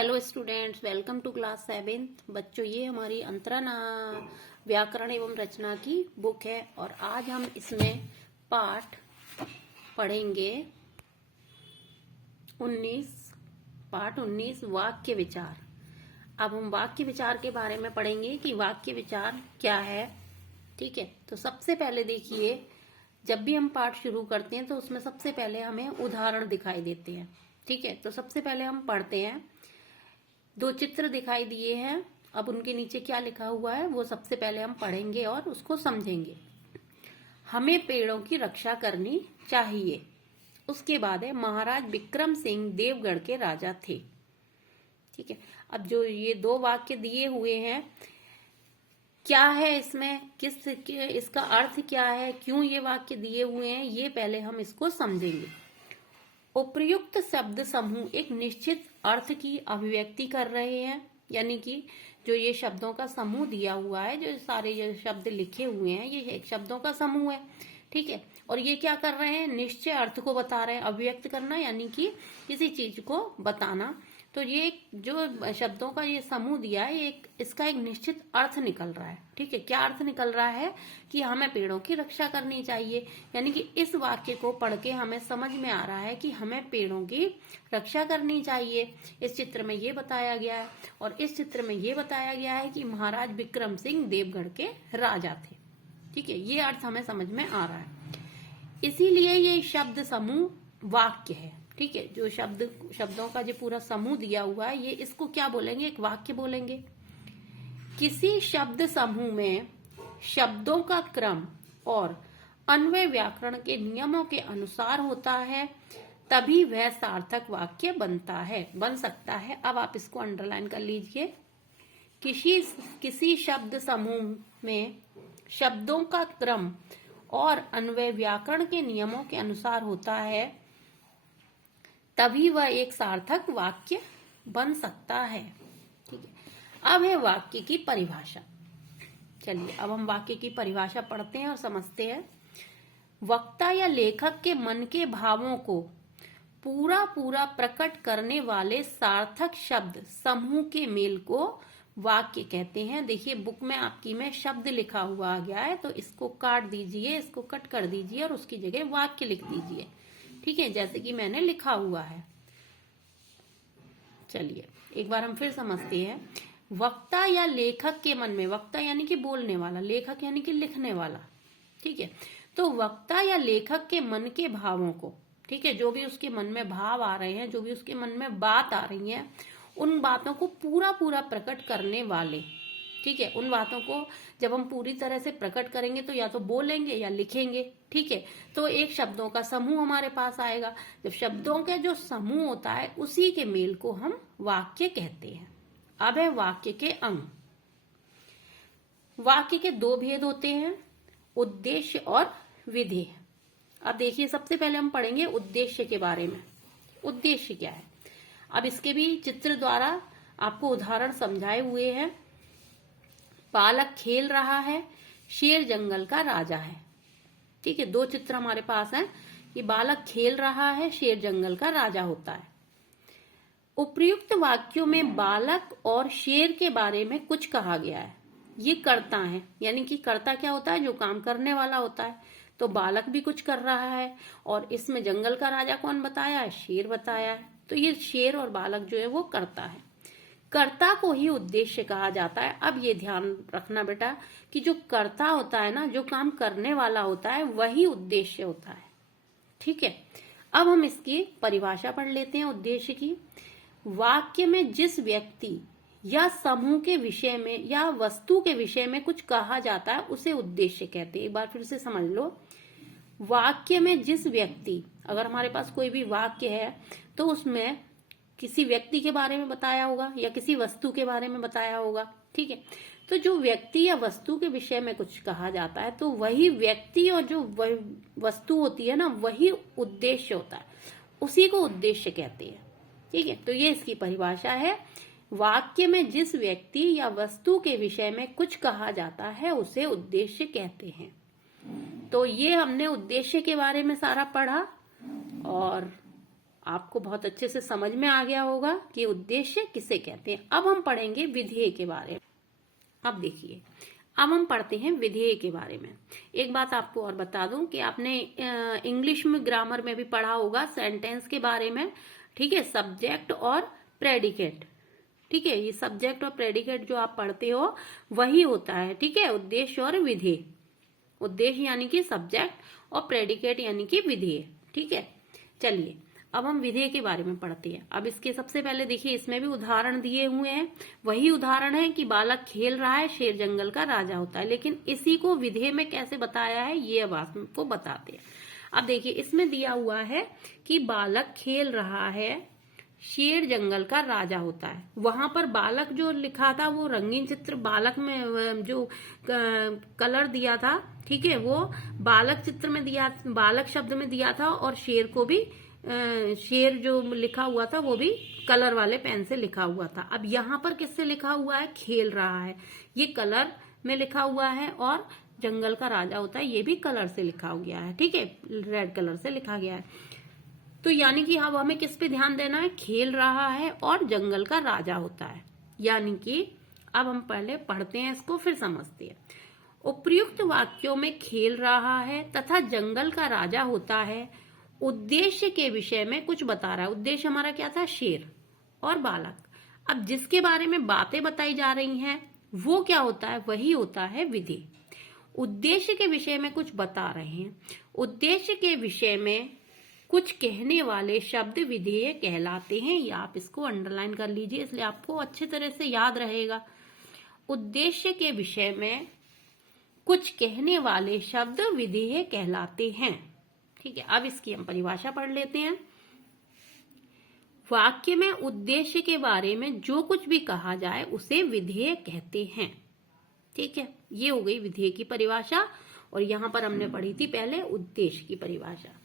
Hello students, welcome to class 7। बच्चों, ये हमारी अंतरा व्याकरण एवं रचना की बुक है और आज हम इसमें पाठ पढ़ेंगे 19 वाक्य विचार। अब हम वाक्य विचार के बारे में पढ़ेंगे कि वाक्य विचार क्या है। ठीक है, तो सबसे पहले देखिए, जब भी हम पाठ शुरू करते हैं तो उसमें सबसे पहले हमें उदाहरण दिखाई देते हैं। ठीक है, तो सबसे पहले हम पढ़ते हैं। दो चित्र दिखाई दिए हैं, अब उनके नीचे क्या लिखा हुआ है वो सबसे पहले हम पढ़ेंगे और उसको समझेंगे। हमें पेड़ों की रक्षा करनी चाहिए। उसके बाद है, महाराज विक्रम सिंह देवगढ़ के राजा थे। ठीक है, अब जो ये दो वाक्य दिए हुए हैं, क्या है इसमें, इसका अर्थ क्या है, क्यों ये वाक्य दिए हुए हैं, ये पहले हम इसको समझेंगे। उपर्युक्त शब्द समूह एक निश्चित अर्थ की अभिव्यक्ति कर रहे हैं, यानी कि जो ये शब्दों का समूह दिया हुआ है, जो सारे ये शब्द लिखे हुए हैं, ये एक शब्दों का समूह है। ठीक है, और ये क्या कर रहे हैं, निश्चय अर्थ को बता रहे हैं। अभिव्यक्त करना यानी कि किसी चीज को बताना। तो ये जो शब्दों का ये समूह दिया है, इसका एक निश्चित अर्थ निकल रहा है। ठीक है, क्या अर्थ निकल रहा है कि हमें पेड़ों की रक्षा करनी चाहिए। यानी कि इस वाक्य को पढ़ के हमें समझ में आ रहा है कि हमें पेड़ों की रक्षा करनी चाहिए। इस चित्र में ये बताया गया है और इस चित्र में ये बताया गया है कि महाराज विक्रम सिंह देवगढ़ के राजा थे। ठीक है, ये अर्थ हमें समझ में आ रहा है, इसीलिए ये शब्द समूह वाक्य है। ठीक है, जो शब्दों का जो पूरा समूह दिया हुआ है, ये इसको क्या बोलेंगे, एक वाक्य बोलेंगे। किसी शब्द समूह में शब्दों का क्रम और अन्वय व्याकरण के नियमों के अनुसार होता है, तभी वह सार्थक वाक्य बन सकता है। अब आप इसको अंडरलाइन कर लीजिए। किसी शब्द समूह में शब्दों का क्रम और अन्वय व्याकरण के नियमों के अनुसार होता है, तभी वह एक सार्थक वाक्य बन सकता है। ठीक है, अब है वाक्य की परिभाषा। चलिए, अब हम वाक्य की परिभाषा पढ़ते हैं और समझते हैं। वक्ता या लेखक के मन के भावों को पूरा प्रकट करने वाले सार्थक शब्द समूह के मेल को वाक्य कहते हैं। देखिए, बुक में आपकी में शब्द लिखा हुआ आ गया है, तो इसको काट दीजिए, इसको कट कर दीजिए और उसकी जगह वाक्य लिख दीजिए। ठीक है, जैसे कि मैंने लिखा हुआ है। चलिए, एक बार हम फिर समझते हैं। वक्ता या लेखक के मन में, वक्ता यानी कि बोलने वाला, लेखक यानी कि लिखने वाला। ठीक है, तो वक्ता या लेखक के मन के भावों को, ठीक है, जो भी उसके मन में भाव आ रहे हैं, जो भी उसके मन में बात आ रही है, उन बातों को पूरा प्रकट करने वाले। ठीक है, उन बातों को जब हम पूरी तरह से प्रकट करेंगे तो या तो बोलेंगे या लिखेंगे। ठीक है, तो एक शब्दों का समूह हमारे पास आएगा। जब शब्दों का जो समूह होता है, उसी के मेल को हम वाक्य कहते हैं। अब है वाक्य के अंग। वाक्य के दो भेद होते हैं, उद्देश्य और विधेय। अब देखिए, सबसे पहले हम पढ़ेंगे उद्देश्य के बारे में। उद्देश्य क्या है, अब इसके भी चित्र द्वारा आपको उदाहरण समझाए हुए हैं। बालक खेल रहा है, शेर जंगल का राजा है। ठीक है, दो चित्र हमारे पास हैं कि बालक खेल रहा है, शेर जंगल का राजा होता है। उपर्युक्त वाक्यों में बालक और शेर के बारे में कुछ कहा गया है। ये कर्ता है, यानी कि कर्ता क्या होता है, जो काम करने वाला होता है। तो बालक भी कुछ कर रहा है और इसमें जंगल का राजा कौन बताया है, शेर बताया है। तो ये शेर और बालक जो है वो कर्ता है। कर्ता को ही उद्देश्य कहा जाता है। अब ये ध्यान रखना बेटा कि जो कर्ता होता है ना, जो काम करने वाला होता है, वही उद्देश्य होता है। ठीक है, अब हम इसकी परिभाषा पढ़ लेते हैं उद्देश्य की। वाक्य में जिस व्यक्ति या समूह के विषय में या वस्तु के विषय में कुछ कहा जाता है, उसे उद्देश्य कहते हैं। एक बार फिर से समझ लो। वाक्य में जिस व्यक्ति, अगर हमारे पास कोई भी वाक्य है तो उसमें किसी व्यक्ति के बारे में बताया होगा या किसी वस्तु के बारे में बताया होगा। ठीक है, तो जो व्यक्ति या वस्तु के विषय में कुछ कहा जाता है, तो वही व्यक्ति और जो वस्तु होती है ना, वही उद्देश्य होता है, उसी को उद्देश्य कहते हैं। ठीक है, तो ये इसकी परिभाषा है। वाक्य में जिस व्यक्ति या वस्तु के विषय में कुछ कहा जाता है, उसे उद्देश्य कहते हैं। तो ये हमने उद्देश्य के बारे में सारा पढ़ा और आपको बहुत अच्छे से समझ में आ गया होगा कि उद्देश्य किसे कहते हैं। अब हम पढ़ेंगे विधेय के बारे में। अब देखिए, अब हम पढ़ते हैं विधेय के बारे में। एक बात आपको और बता दूं कि आपने इंग्लिश में ग्रामर में भी पढ़ा होगा सेंटेंस के बारे में, ठीक है, सब्जेक्ट और प्रेडिकेट, ठीक है, ये सब्जेक्ट और प्रेडिकेट जो आप पढ़ते हो वही होता है, ठीक है, उद्देश्य और विधेय। उद्देश्य यानी कि सब्जेक्ट और प्रेडिकेट यानी कि विधेय, ठीक है। चलिए अब हम विधेय के बारे में पढ़ते हैं। अब इसके सबसे पहले देखिए, इसमें भी उदाहरण दिए हुए हैं। वही उदाहरण है कि बालक खेल रहा है, शेर जंगल का राजा होता है, लेकिन इसी को विधेय में कैसे बताया है ये अब आपको बताते हैं। अब देखिए, इसमें दिया हुआ है कि बालक खेल रहा है, शेर जंगल का राजा होता है। वहां पर बालक जो लिखा था वो रंगीन चित्र, बालक में जो कलर दिया था, ठीक है, वो बालक चित्र में दिया, बालक शब्द में दिया था, और शेर को भी शेर जो लिखा हुआ था वो भी कलर वाले पेन से लिखा हुआ था। अब यहाँ पर किससे लिखा हुआ है? खेल रहा है, ये कलर में लिखा हुआ है, और जंगल का राजा होता है ये भी कलर से लिखा गया है, ठीक है, रेड कलर से लिखा गया है। तो यानी कि अब हमें किस पे ध्यान देना है? खेल रहा है और जंगल का राजा होता है। यानी कि अब हम पहले पढ़ते हैं इसको, फिर समझते हैं। उपर्युक्त वाक्यों में खेल रहा है तथा जंगल का राजा होता है उद्देश्य के विषय में कुछ बता रहा है। उद्देश्य हमारा क्या था? शेर और बालक। अब जिसके बारे में बातें बताई जा रही हैं वो क्या होता है? वही होता है विधेय। उद्देश्य के विषय में कुछ बता रहे हैं, उद्देश्य के विषय में कुछ कहने वाले शब्द विधेय कहलाते हैं। या आप इसको अंडरलाइन कर लीजिए, इसलिए आपको अच्छे तरह से याद रहेगा। उद्देश्य के विषय में कुछ कहने वाले शब्द विधेय कहलाते हैं, ठीक है। अब इसकी हम परिभाषा पढ़ लेते हैं। वाक्य में उद्देश्य के बारे में जो कुछ भी कहा जाए उसे विधेय कहते हैं, ठीक है। ये हो गई विधेय की परिभाषा, और यहां पर हमने पढ़ी थी पहले उद्देश्य की परिभाषा।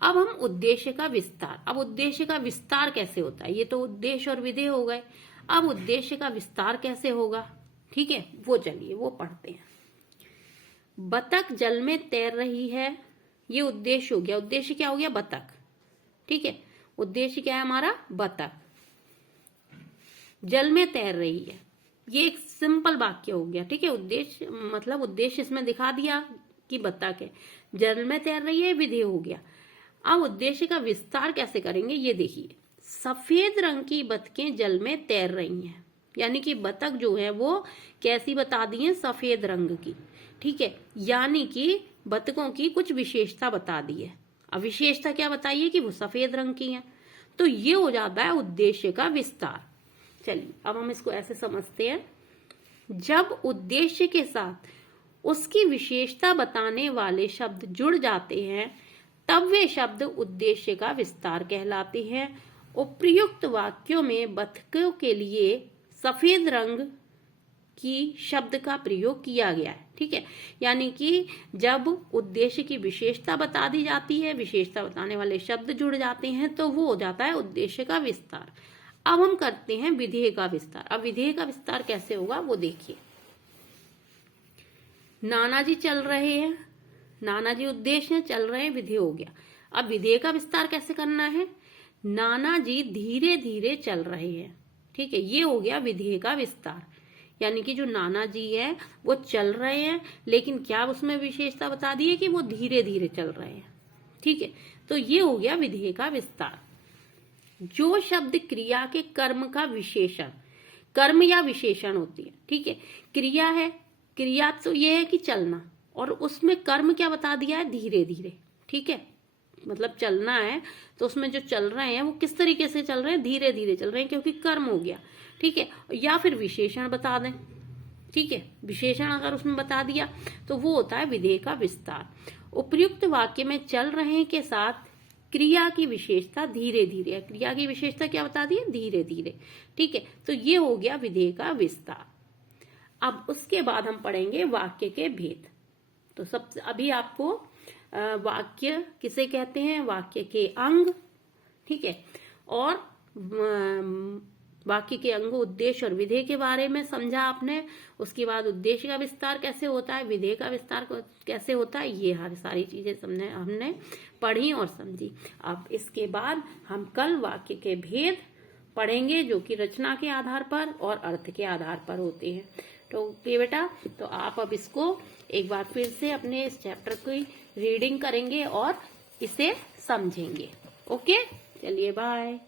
अब हम उद्देश्य का विस्तार। अब उद्देश्य का विस्तार कैसे होता है? ये तो उद्देश्य और विधेय हो गए, अब उद्देश्य का विस्तार कैसे होगा, ठीक है, वो चलिए वो पढ़ते हैं। बतख जल में तैर रही है, ये उद्देश्य हो गया। उद्देश्य क्या हो गया? बतख, ठीक है। उद्देश्य क्या है हमारा? बतख जल में तैर रही है, ये एक सिंपल वाक्य हो गया, ठीक है। उद्देश्य मतलब उद्देश्य इसमें दिखा दिया कि बतख है, जल में तैर रही है, विधेय हो गया। अब उद्देश्य का विस्तार कैसे करेंगे ये देखिए। सफेद रंग की बतखें जल में तैर रही हैं, यानी कि बतख जो है वो कैसी बता दी है? सफेद रंग की, ठीक है। यानी कि बतखों की कुछ विशेषता बता दी है। अब विशेषता क्या बताइए? कि वो सफेद रंग की हैं। तो ये हो जाता है उद्देश्य का विस्तार। चलिए अब हम इसको ऐसे समझते हैं, जब उद्देश्य के साथ उसकी विशेषता बताने वाले शब्द जुड़ जाते हैं तब वे शब्द उद्देश्य का विस्तार कहलाते हैं। उपर्युक्त वाक्यों में बतखों के लिए सफेद रंग की शब्द का प्रयोग किया गया है, ठीक है। यानी कि जब उद्देश्य की विशेषता बता दी जाती है, विशेषता बताने वाले शब्द जुड़ जाते हैं, तो वो हो जाता है उद्देश्य का विस्तार। अब हम करते हैं विधेय का विस्तार। अब विधेय का विस्तार कैसे होगा वो देखिए। नाना जी चल रहे हैं, नाना जी उद्देश्य है, चल रहे हैं, विधेय हो गया। अब विधेय का विस्तार कैसे करना है? नाना जी धीरे धीरे चल रहे हैं, ठीक है, ये हो गया विधेय का विस्तार। यानी कि जो नाना जी है वो चल रहे हैं, लेकिन क्या उसमें विशेषता बता दी है कि वो धीरे धीरे चल रहे हैं, ठीक है। तो ये हो गया विधेय का विस्तार। जो शब्द क्रिया के कर्म का विशेषण, कर्म या विशेषण होती है, ठीक है। क्रिया है, क्रिया तो ये है कि चलना, और उसमें कर्म क्या बता दिया है? धीरे धीरे, ठीक है। मतलब चलना है तो उसमें जो चल रहे हैं वो किस तरीके से चल रहे हैं? धीरे धीरे चल रहे हैं, क्योंकि कर्म हो गया, ठीक है। या फिर विशेषण बता दें, ठीक है, विशेषण अगर उसमें बता दिया तो वो होता है विधेय का विस्तार। उपर्युक्त वाक्य में चल रहे के साथ क्रिया की विशेषता धीरे धीरे, क्रिया की विशेषता क्या बता दी है? धीरे धीरे, ठीक है। तो ये हो गया विधेय का विस्तार। अब उसके बाद हम पढ़ेंगे वाक्य के भेद। तो सबसे अभी आपको वाक्य किसे कहते हैं? वाक्य के अंग, ठीक है, और वाक्य के अंग, उद्देश्य और विधेय के बारे में समझा आपने। उसके बाद उद्देश्य का विस्तार कैसे होता है, विधेय का विस्तार कैसे होता है, ये हर सारी चीजें हमने पढ़ी और समझी। अब इसके बाद हम कल वाक्य के भेद पढ़ेंगे, जो कि रचना के आधार पर और अर्थ के आधार पर होते हैं। तो ओके बेटा, तो आप अब इसको एक बार फिर से अपने इस चैप्टर की रीडिंग करेंगे और इसे समझेंगे। ओके, चलिए बाय।